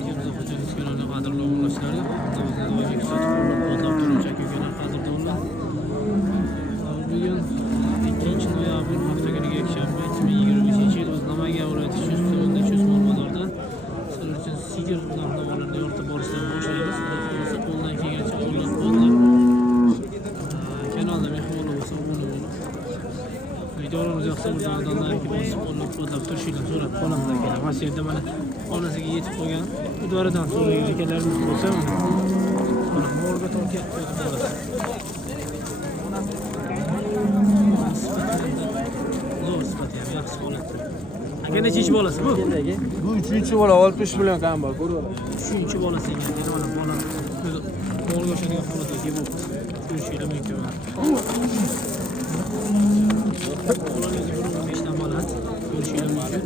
ikimiz xo'jalik kanalida qadrli obunachilar. Namozda doimiy qo'llab-quvvatlab turuvchi aka-ukalar qadrda ular. Bugun 2-noyabr hafta kuniga yakshanba 2025-yil o'z Namangan viloyati Chustunda Chustmon bozorida sizlar uchun sigir narx-navolarni yoritib borishdan boshlaymiz. Xudo qo'ldan kelgancha qo'llab-quvvatlab kanalda mehmon bo'lsa obuna bo'lib videolarimiz yoqsa o'zlaridan like bosib qo'llab-quvvatlab turishingizni so'rab qolamiz akalar. Mana shu yerda mana onasiga yetib qolgan udvaridan so'ragan akalarimiz bo'lsa mana morga tortib qo'ydi. Zo'r sifati ham yaxshi holatda. Aka nechinchi bolasi bu? Bu 3-chi bola 60 million kam bor, ko'ryapsiz. 3-chi bolasi ekan. Mana bola o'zi morga o'xshagan holatda kelib ko'rishinglar mumkin. Ularning o'zi 15 dan baland ko'rishinglar mumkin.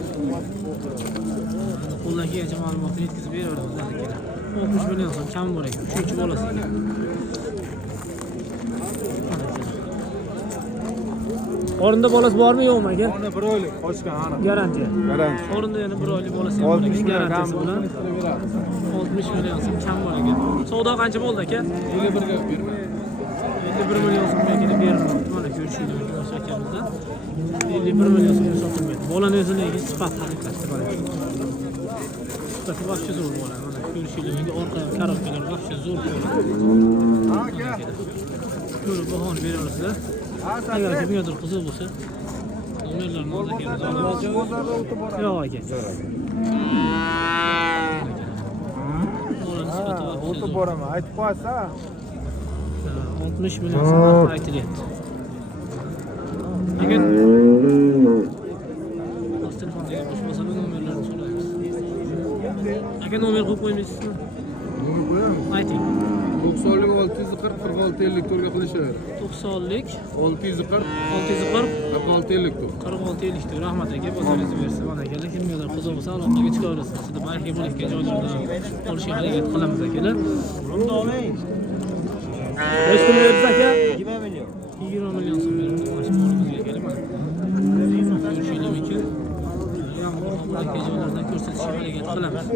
Qo'ldan kelgancha ma'lumotni yetkazib beraveramiz akalar. 60 million so'm kam bor ekan. 3-chi bolasi ekan. O'rinda bolasi bormi yo'qmi aka? O'rinda 1 oylik qochgan aniq. Garantiya. Garantiya. O'rinda yana 1 oylik bolasi bor ekan. Garantiyasi bilan 60 million so'm kam bor ekan. Savdo qancha bo'ldi aka? 51 ga berma. 51 million so'mga kelib berilmoqda. Mana ko'rishinglar mumkin o'sha akamizda. 51 million so'mga sotilmaydi. Bolaning o'zidagi sifat haqiqatda bor. Sifati vaqti zo'r bola. Mana ko'rishinglar mumkin orqa karobkalar vaqti zo'r bola. Aka. Ko'rib bahoni beraverasizlar. Agar kimgadir qiziq bo'lsa, nomerlarni olsangiz olamiz. Yo'q aka. Bolani sifati vaqti O'tib boraman, aytib qo'ysa. 60 million so'm aytilyapti. Agar telefondagi bosh bosadi nomerlarni so'raymiz. Aka nomer qo'yib qo'ymaysizmi? Nomer qo'yamiz. Ayting. 90lik 640 46 50 to'rga qilishaveradi. 90lik 640 640 46 50 to'r. 46 50 to'r. Rahmat aka, bozoringizni bersin. Mana akalar kimgadir qiziq bo'lsa aloqaga chiqaverasiz. Sizda balki bo'layotgan joylardan olishga harakat qilamiz akalar. Bunda oling. Hech kim berdi aka? 20 million. 20 million so'm berdi. Mana shu borimizga kelib mana. Ko'rishinglar mumkin. Balki joylardan ko'rsatishga harakat qilamiz.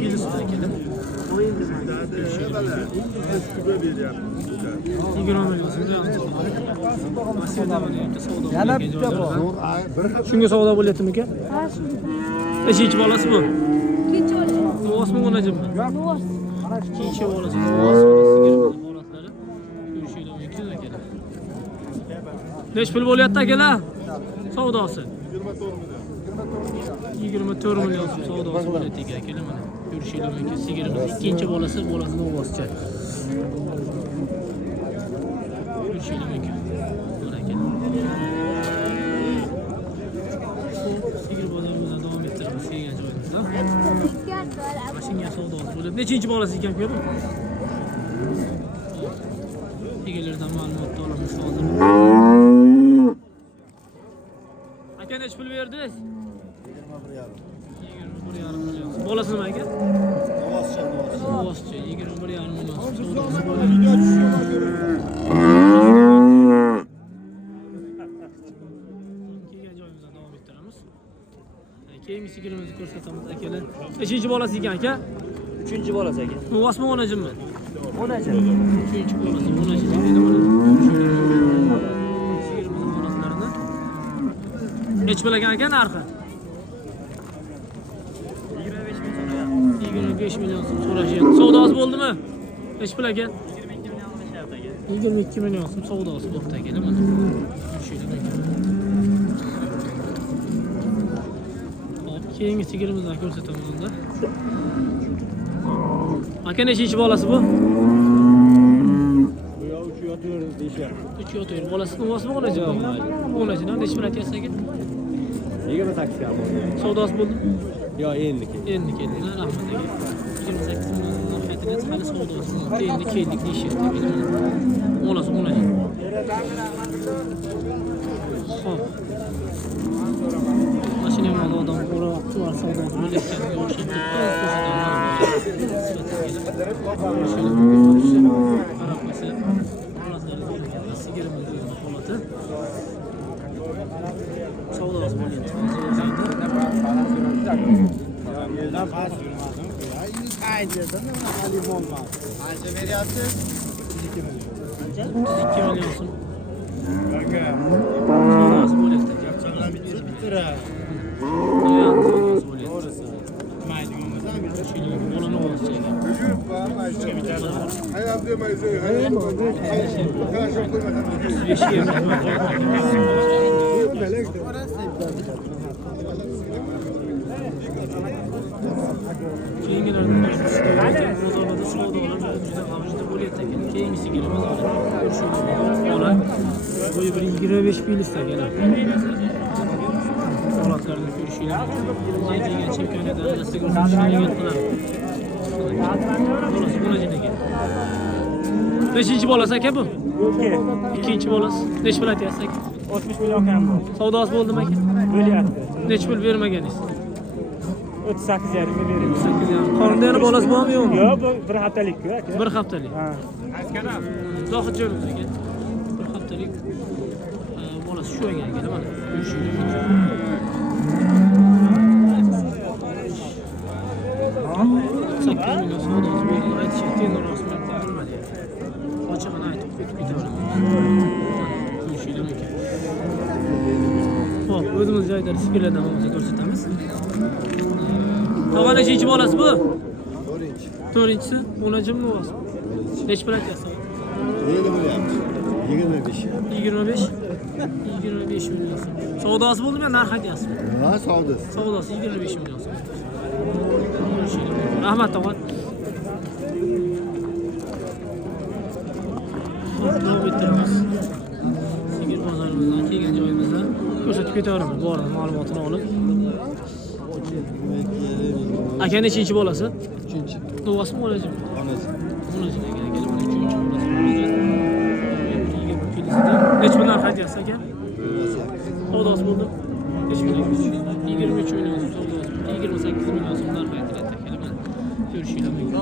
Kelisi akalar. 20 million so'm. Yana bitta bor. Shunga savdo bo'lyaptimi aka? Ha, shunday. Nechinchi bolasi bu? Ikkinchi o'g'li. Novosmi o'najimmi? Novos. Ikkinchi bolasi Novos sigir holatlari. Ko'rishinglar mumkin akalar. Nech pul bo'lyapti akalar? Savdosi. 24 million so'm savdosi bo'lyapti akalar mana. Ko'rishinglar mumkin. Sigirimiz ikkinchi bolasi Novoscha. Ko'rishinglar mumkin. Mana akalar. Sigir bozorimizda davom ettiramiz kelgan joyimizda. Mashinaga savdosi bo'lib, nechinchi bolasi ekan bu? Egalaridan ma'lumot olamiz hozir. Aka nech pul berdingiz? 21,5 million. Bolasi nima aka? Novoscha 21,5 million savdosi bo'lib. Kelgan joyimizdan davom ettiramiz. Keyingi sigirimizni ko'rsatamiz akalar. Nechinchi bolasi ekan aka? 3-chi bolasi aka. Novosmi o'najimmi? O'nachi. 3-chi bolasi o'nachi deydi mana. Sigirimizni holatlarini. Nech pul ekan aka narxi? 25 million so'm so'rashyapti. Savdosi bo'ldimi? Nech pul aka? 22 million so'm savdosi bo'pti akalar mana. Keyingi sigirimizdan ko'rsatamiz unda. Aka nechinchi bolasi bu? Bu yo'q 3 yotur deyishyapti. 3 yotur. Bolasi novosmi o'nachi? O'nachidan nech pul aytyapsiz aka? 28 ga bo'ldi. Savdosi bo'ldimi? Yo'q, endiki. Endi keldilar, rahmat aka. 28 million narxida hali savdosi. Endi keldik deyishyapti. Bolasi o'nachi. Xo'p. Mashina ham odam qo'raqchi va savdosi bo'layotganiga o'xshab turibdi. savdosi bo'lyapti. Qancha million so'm. Savdosi bo'lyapti. Boyu bir 25 bin liste gelen. Olatlarını görüşüyle. Yediğin çempiyonat arasında görüşüyle yaptılar. Bolası bulacağına gel. Beşinci bolası ki bu? İkinci bolası. Neç pul atıyorsak? 60 milyon kam bu. Savdası oldu mu ki? Bo'lyapti. Neç pul vermegeniz? 38 yarimga beramiz. 38 yarim. Qonunda yana bolası bormi yo'qmi? Yo'q, bu bir haftalik-ku aka. Bir haftalik. Ha. Zohid jo'nimiz ekan. Bir haftalik bolasi shu ekan mana. Görüşüyle. Sakın milyon savdası bo'ldi. Aytishga rasman qilmadi. Ochig'ini aytib ketaveramiz. Görüşüyle ekan. Xo'p, o'zimiz joyda fikrlardan o'zi ko'rsatamiz. Tog'a nechinchi bolasi bu? 4-inchisi. O'najimmi bo'lsin? Nech pul aytyapsiz? 25. 25. 25 milyon so'm. Savdosi bo'ldimi, narx aytyapsizmi? Ha, savdosi. Savdosi 25 milyon so'm. Rahmat tog'a. Davom ettiramiz. Sigir bozorimizdan kelgan joyimizdan ko'rsatib ketaveramiz. Bu arada ma'lumotini olib. Aka nechinchi bolasi? 3-chi. Novasmi o'lajimi? Onasi. O'lajimi ekan. Kelib 3-chi bolasi. Nech pul narx aytyapsiz aka? Savdosi bo'ldi. Nech pul? 23 million so'm savdosi. 28 million so'm narx aytilyapti. Kelib ko'rishinglar mumkin.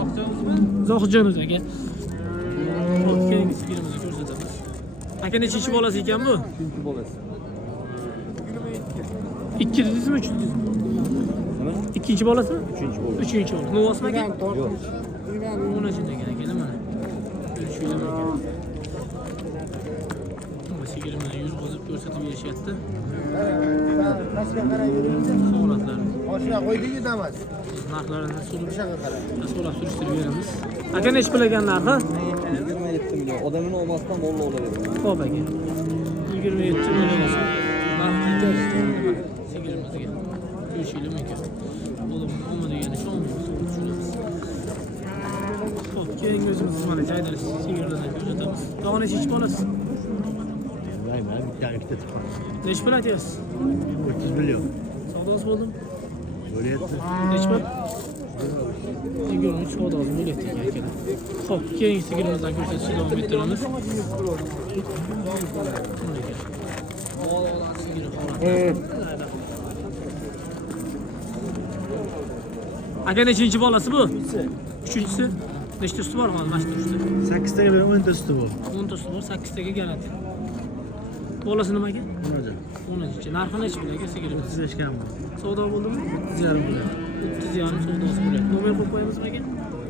Zohidjonov aka. Keyingi sigirimizni ko'rsatamiz. Aka nechinchi bolasi ekan bu? 3-chi bolasi. 2 dedingizmi, 3 dedingizmi? Ikkinchi bolasimi? 3-chi bolasi. 3-chi bolasi. Novasmi aka? Yo'q. O'najida ekan aka, mana. Ko'rishinglar mumkin. Sigirimni yurg'izib ko'rsatib berishyapti. Holatlar. Boshqa qo'ydingiz damas. Narxlarini so'rab surishtirib beramiz. Aka nech pul ekan narxi? 27 milyon. Odamini olmasdan molla olaverdim. Xo'p aka. 27 million so'm. Narx aytamiz. Sigirimizga. Ko'rishinglar mumkin. Bo'lib olma degani shu tushunamiz. Xo'p, keyin o'zimiz mana joyda sigirlarni ko'rsatamiz. Tog'a nechinchi bolasi? Bilmayman, bitta chiqqan. Nech pul aytyapsiz? 30 million. Savdosi bo'ldimi? Bo'lyapti. Nech pul? 23 savdosi bo'lyapti ekan. Xo'p, keyingi sigirimizdan ko'rsatishni davom ettiramiz. Aka nechinchi bolasi bu? 3-chi. Nechta suti bor hozir mana shu turishda? 8 taga 10 ta suti bor. 10 ta suti bor, 8 taga garantiya. Bolasi nima aka? 10-chi. Narxi nechi pul aka sigirimiz? 35 kam. Savdo bo'ldimi? 30,5 bo'lyapti. 30,5 savdosi bo'lyapti. Nomer qo'yib qo'yamizmi aka?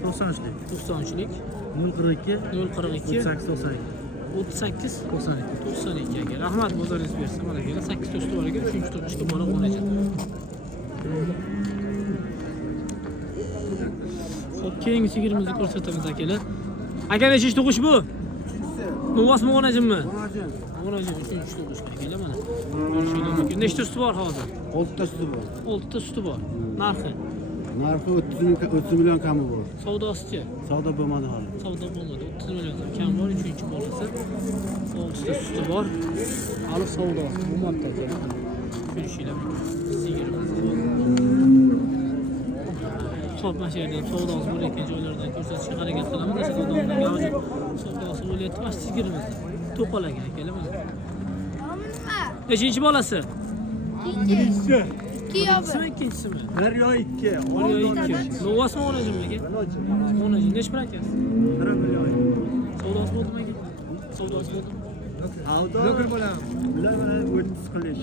93lik. 93lik 042 042 38 38 92. 92 aka. Rahmat, bozoringiz bersin. Mana aka 8 ta suti bor ekan, 3-chi turishga borib o'najadi. Xo'p, keyingi sigirimizni ko'rsatamiz akalar. Aka nechinchi tug'ish bu? Novasmi o'najimmi? O'najim 3-chi tug'ish akalar mana. Ko'rishinglar mumkin. Nechta suti bor hozir? 6 ta suti bor. 6 ta suti bor. Narxi? Narxi 30 million kami bor. Savdosichi? Savdo bo'lmadi hali. Savdo bo'lmadi. 30 million so'm kam bor, 3-chi bolasi. 6 ta suti bor. Hali savdosi bo'lmabdi aka. Ko'rishinglar mumkin. Sigirimiz bor. Xo'p, mana shu yerdan savdosi bo'layotgan joylardan ko'rsatishga harakat qilamiz. O'sha savdoning gavji savdosi bo'layapti. Mana shu sigirimizda. To'qalagan akalar mana. Nechinchi bolasi? Birinchisi. Ikkinchisimi? Bir yo ikki. Bir yo ikki. Novasmi o'najimmi aka? O'najim. Nech pul aytyapsiz? 1 million. Savdosi bo'ldimi aka? Savdosi bo'ldimi? Avdo. Bilaman, o'ttiz qilish.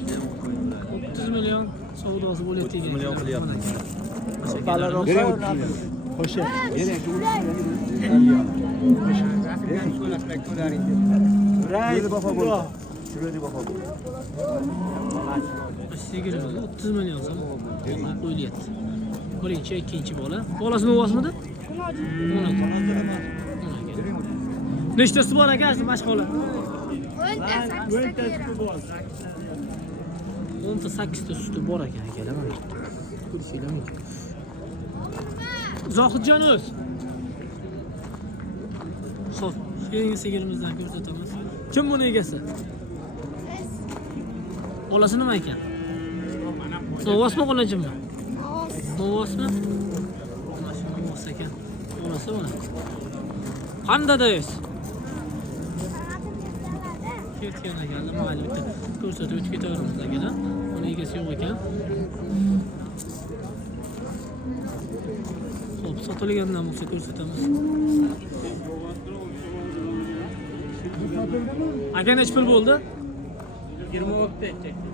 Savdosi bo'lyapti ekan. Million qilyapti. Hoşa. Sigirimiz 30 million so'm qo'yilyapti. Birinchi, ikkinchi bola. Bolasini o'vasmidi? 12. Nechtasi bor aka, mashg'ula? 18 ta suti bor ekan akalar. Ko'rsanglar mumkin. Zohidjon o'z. Xo'p, keyingi sigirimizdan ko'rsatamiz. Kim buni egasi? Bolasi nima ekan? Novosmi, qolajimmi? Novosmi? Mashina novos ekan. Bolasi buni. Qandadaysiz? Ketgan ekanlar, mayli bitta ko'rsatib o'tib ketaveramiz akalar. Uni egasi yo'q ekan. Xo'p, sotilgandan bo'lsa ko'rsatamiz. Aka nech pul bo'ldi? 26 chekdim.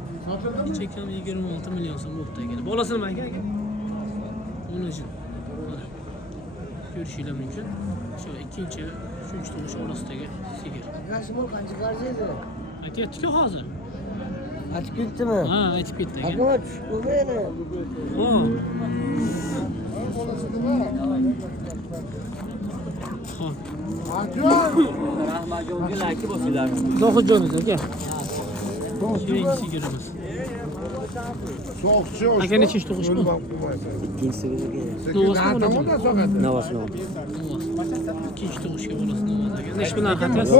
Chekdim 26 million so'm bo'ldi aka. Bolasi nima aka? 13. Ko'rishinglar mumkin. Shu ikkinchi, uchinchi tug'ish orasidagi sigir. Aka ketdi-ku hozir. Aytib ketdimi? Ha, aytib ketdi aka. Aka tushib qo'ymaydi. Xo'p. Rahmatjonga laki bo'lsinlar. Zohidjon aka. Keyingi sigirimiz. Aka nechinchi tug'ish bu? Novosmi bo'ladi? Navas. İkinci tug'ishga bolasi novos aka. Nech pul narxi aytasiz?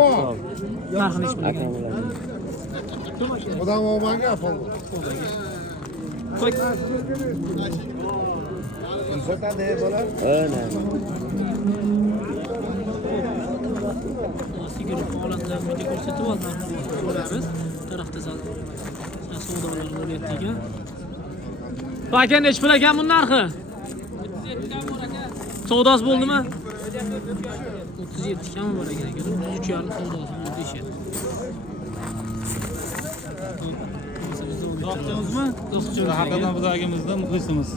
Narxi nech pul ekan? Odam olmanga qoldi. Qo'y. Sotadi bo'lar. Sigir holatlarini bitta ko'rsatib oldim. Ko'ramiz. Bu tarafda savdolar bo'lyapti ekan. Bu aka nech pul ekan bu narxi? 37 kam bor aka. Savdosi bo'ldimi? 37 kam bor ekan aka. 3,5 savdosi bo'ldi deyishadi. Yo'qmizmi? Yo'qchi. Haqiqatan biz agimizdan muxlisimiz.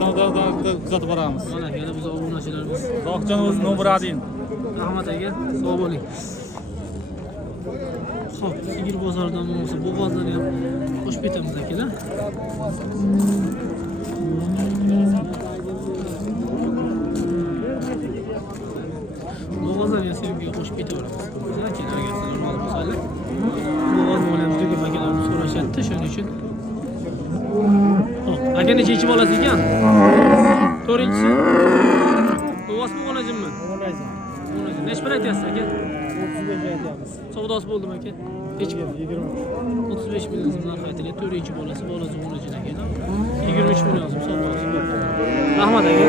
Bundan kuzatib boramiz. Mana yana biz obunachilarimiz. Zohidjonimiz nomer 1. Rahmat aka, sog' bo'ling. Xo'p, sigir bozoridan bo'lsa, bu bozorni ham qo'shib ketamiz akalar. Bu bozorni ham sevgiga qo'shib ketaveramiz. Akalar agar sizlar rozi bo'lsangiz, bu bozorni ham juda ko'p akalarimiz so'rashyapti, shuning uchun. Xo'p, aka nechinchi bolasi ekan? 4-inchisi. Bu vasf bo'lajimmi? Nech pul aytyapsiz aka? 35 aytyapmiz. Savdosi bo'ldimi aka? Hech 35 million so'm narx aytilgan. 4-chi bolasi 10 ekan. 23 million so'm savdosi bo'ldi. Rahmat aka.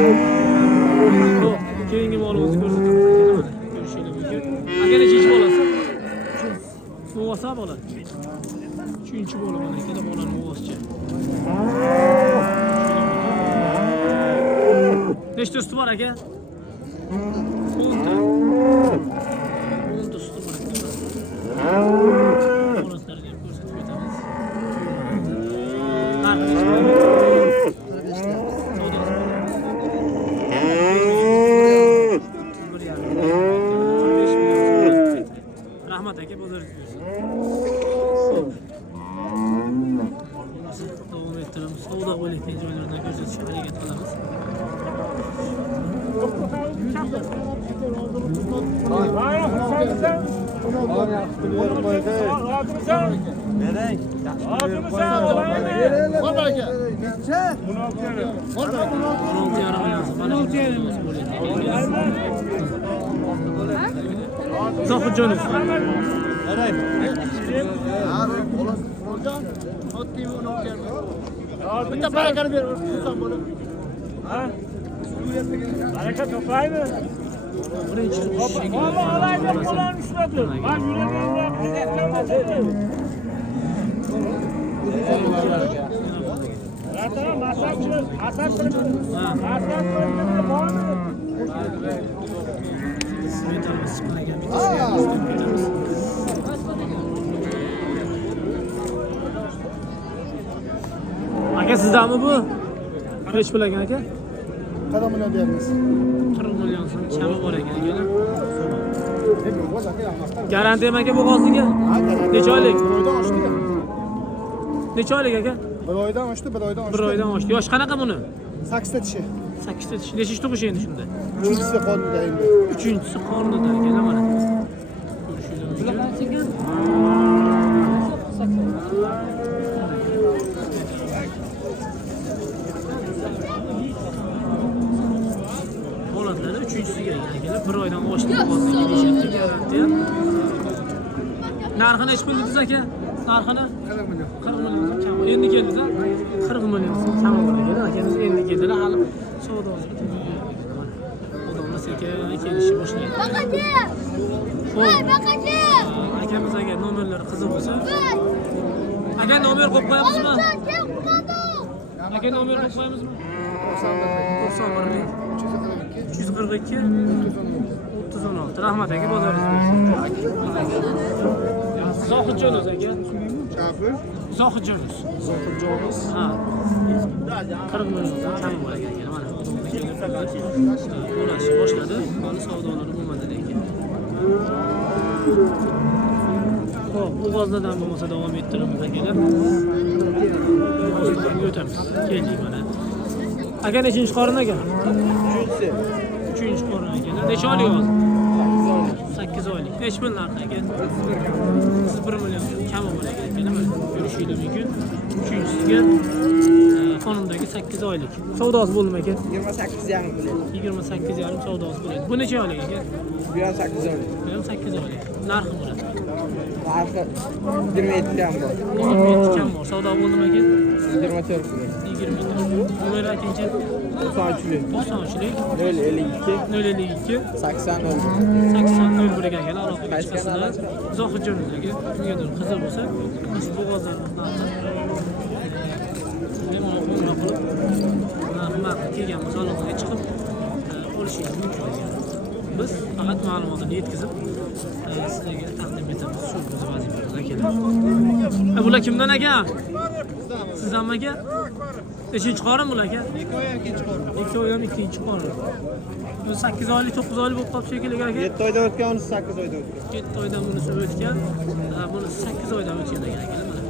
Xo'p, keyingi molimizni ko'rsatamiz aka. Mana ko'rishinglar mumkin. Aka nechinchi bolasi? 3. Novasa bola. 3-chi bola mana aka, bolani novoschi. Nechta usti bor aka? 10 ta. 10 ta usti bor aka. Bolaslarga ham ko'rsatib ketamiz. Rahmat aka, bozoringiz bo'lsin. Davom ettiramiz. Savdo bo'layotgan joylardan ko'rsatishga harakat qilamiz. Zohidjonov. Bitta barakani ber, ursan bo'lib. Ha? Baraka toplaymi? Birinchi Olayda qo'llarni ushladi. Men yuraverdim, qilyapman. Ratana masajchi, asar qilib. Asar qilib bormi? Smetamiz chiqmagan bitta. Aka sizdanmi bu? Nech pul ekan aka? Qadam bilan beramiz. 40 million so'm chami bor ekan akalar. Garantiya aka bu g'ozniga? Necha oylik? Bir oydan oshdi. Necha oylik aka? Bir oydan oshdi, bir oydan Bir oshdi. oydan oshdi. Yosh qanaqa buni? 8 ta tishi. 8 ta tish. Necha tug'ish endi shunda? 3-chi qonunda endi. 3-chi qornida akalar mana. Ko'rishinglar Holandlar 3-chisiga akalar bir oydan oshdi g'ozniga deyapti garantiya. Narxi necha pul dedingiz aka? Narxini 40 million kam. Endi keldi-da. 40 million kam bor ekan. Akamiz endi keldilar. Hali savdo odamlar sekin kelishni boshlaydi. Baqachi! Akamiz agar nomerlari qiziq bo'lsa, aka nomer qo'yib qo'yamizmi? Aka nomer qo'yib qo'yamizmi? 91 342 316. Rahmat aka, bozoringiz bo'lsin. Zohidjonoz aka. Zohidjonoz. Zohidjonoz. Ha. 40 million kam bor ekan. Mana ular boshladi. Hali savdolari bo'lmadi lekin. Xo'p, bu g'ozlardan bo'lmasa davom ettirib akalar. O'tamiz. Keldik mana. Aka nechinchi qorin aka? 3-chi qorin akalar. Necha oylik hozir? 8 oylik. Necha pul narxi aka? 1 million kam bor ekan. Mana ko'rishinglar mumkin. 3-chisiga qonundagi 8 oylik. Savdosi bo'ldimi aka? 28,5 million. 28,5 savdosi bo'ladi. Bu necha oylik aka? Bu ham 8 oylik. Bu ham 8 oylik. Narxi bo'ladi. Narxi 27 ham bor. 27 kam bor. Savdo bo'ldimi aka? 24 million. 24. Nomer aytingchi. 93'lük. 93'lik. 052. 052. 80 0. 80 01 ga kelgan aloqaga chiqasizlar. Zohidjonozdagi kimgadir qiziq bo'lsa, biz bu g'ozlarni narxi kelgan bo'lsa aloqaga chiqib olishingiz mumkin ekan. Biz faqat ma'lumotni yetkazib sizlarga taqdim etamiz. Shu bizning vazifamiz akalar. Bular kimdan aka? Sizdan aka? Nechinchi qorin bular aka? 2 oy ham 2-chi qorin. Bu 8 oylik, 9 oylik bo'lib qolib shekilli aka. 7 oydan o'tgan, unisi 8 oydan o'tgan. 7 oydan bunisi o'tgan. Bunisi 8 oydan o'tgan ekan akalar mana.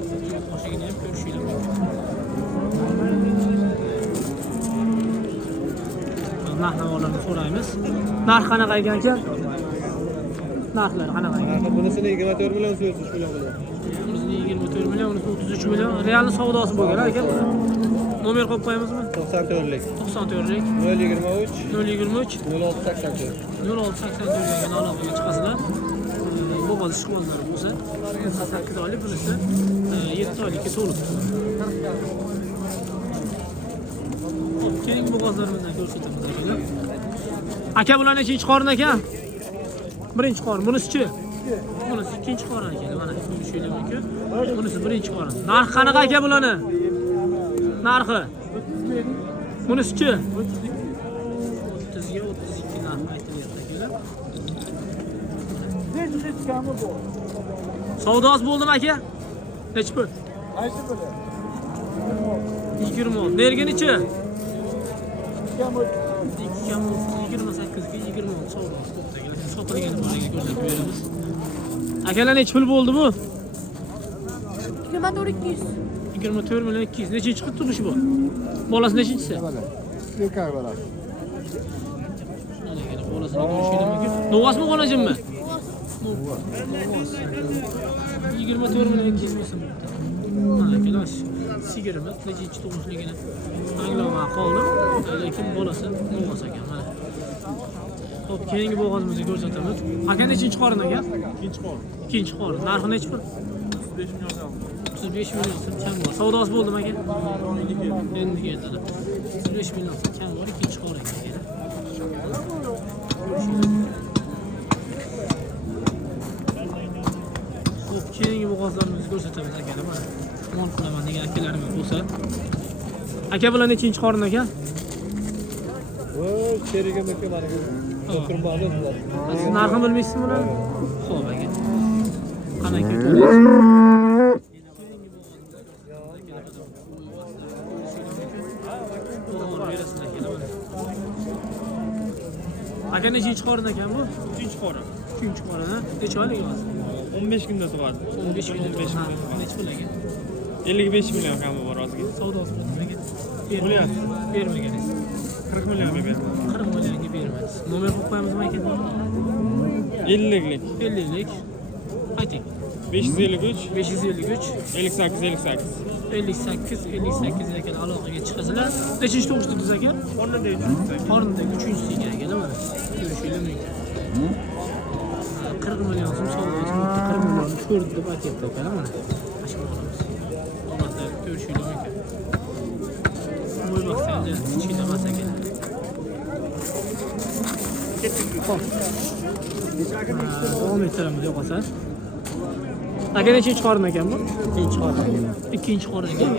Boshligini ham ko'rishinglar mumkin. Narx-navolarni so'raymiz. Narx qanaqa ekan aka? Narxlari qanaqa ekan? Bunisini 24 million so'z 3 million bo'ladi. Bunisini 24 million, bunisi 33 million. Realni savdosi bo'lgan aka. Nomer qo'yib qo'yamizmi? 94'lik. 94'lik 023 023 0684. 0684 degan aloqaga chiqasizlar. Bu g'oz ishqmonlari bo'lsa, 8 oylik, bunisi 7 oylikka to'liq. Keyingi bu g'ozlarimizni ko'rsatamiz akalar. Aka bular nechinchi qorin aka? Birinchi qorin. Bunisi-chi? Bunisi ikkinchi qorin akalar. Mana ko'rishinglar mumkin. Bunisi birinchi qorin. Narx qanaqa aka bularni? Narxi? Bunisi-chi? 30 ga 32 narx aytilyapti akalar. Savdosi bo'ldimi aka? Necha pul? Qaysi pul? 20 mol. Nerganichi? 28 ga 20 mol savdosi bo'pti akalar. Sotilgan bolaga ko'rsatib beramiz. Akalar necha pul bo'ldi bu? 24 million 200. Nechinchi qilib tug'ish bu? Bolasi nechinchisi? Bekar bo'ladi. Mana kelar bolasini ko'rishinglar mumkin. Novasmi xonajimmi? 24 million 200 ming so'm. Mana kelar sigirimiz nechinchi tug'ishligini anglamay qoldim. Lekin bolasi novas ekan mana. Xo'p, keyingi bo'g'ozimizni ko'rsatamiz. Aka nechinchi qorin aka? Ikkinchi qorin. Ikkinchi qorin. Narxi necha pul? 35 million so'm kam bor. Savdosi bo'ldimi aka? Endi keldi. 35 million so'm kam bor, ikkinchi qorin ekan. Xo'p, keyingi bo'g'ozlarimizni ko'rsatamiz akalar mana. Mol qilaman degan akalarimiz bo'lsa. Aka bular nechinchi qorin aka? Voy, cheriga mumkin mana bu. Turmamiz bular. Siz narxini bilmaysizmi bular? Xo'p aka. Qanaqa Aka nechinchi qorin ekan bu? 3-qora. 3-qorin, ha? Necha oylik hozir? 15 kunda tug'adi. 15 kun. 15 kunda tug'adi. Necha pul ekan? 55 million kami bor hozirga. Savdosi bilan Bo'lyapti. bermagansiz. 40 millionga berdim. 40 millionga bermaysiz. Nomer qo'yib qo'yamizmi ekan? 50lik. 50lik. Ayting. 553 553 58 58. 58 ekan aloqaga chiqasizlar. Nechinchi tug'ishdingiz aka? Qornidagi 3-chi ekan, mana. Ko'rishingiz mumkin. 40 million so'm savdosi 40 million ko'rdi deb aytyapti aka, mana. Mashina qilamiz. Omadlar ko'rishingiz mumkin. Bo'y baqsangiz, kichkina emas ekan. Davom ettiramiz yo'qolsa. Aka nechinchi qorin ekan bu? Ikkinchi qorin ekan.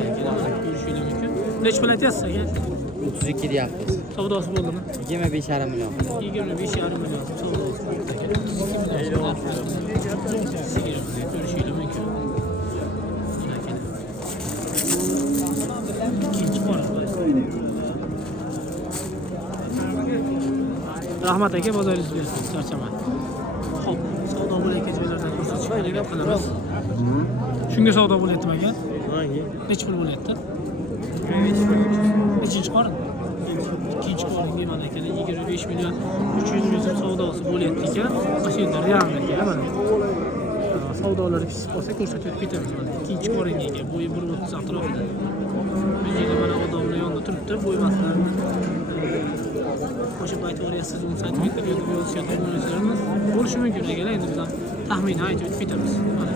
Ko'rishingiz mumkin. Nech pul aytyapsiz aka? 32 deyapmiz. Savdosi bo'ldimi? 25,5 million. 25,5 million savdosi bo'ldi aka. 32 million. Ko'rishingiz mumkin. İkinci qorin. Rahmat aka, bozoringiz bersin, charchaman. Xo'p, savdo bo'layotgan joylardan ko'rsatishga harakat qilamiz. Shunga savdo bo'lyaptimi aka? Necha pul bo'lyapti? Nechinchi qorin? Ikkinchi qorin deyman ekan, 25 million 300 ming so'm savdosi bo'lyapti ekan. Mana shu yerda realni ekan, mana. Savdolar pis bo'lsa ko'rsatib ketamiz mana. Ikkinchi qoringa ega, bo'yi 1.30 atrofida. O'zingiz mana odamlar yonida turibdi, bo'ymasdan. Qo'shib aytaverasiz, 10 santimetr yo'lda yozishyapti, bo'lishlaringiz bo'lishi mumkin ekan. Endi biz ham taxminan aytib ketamiz. Mana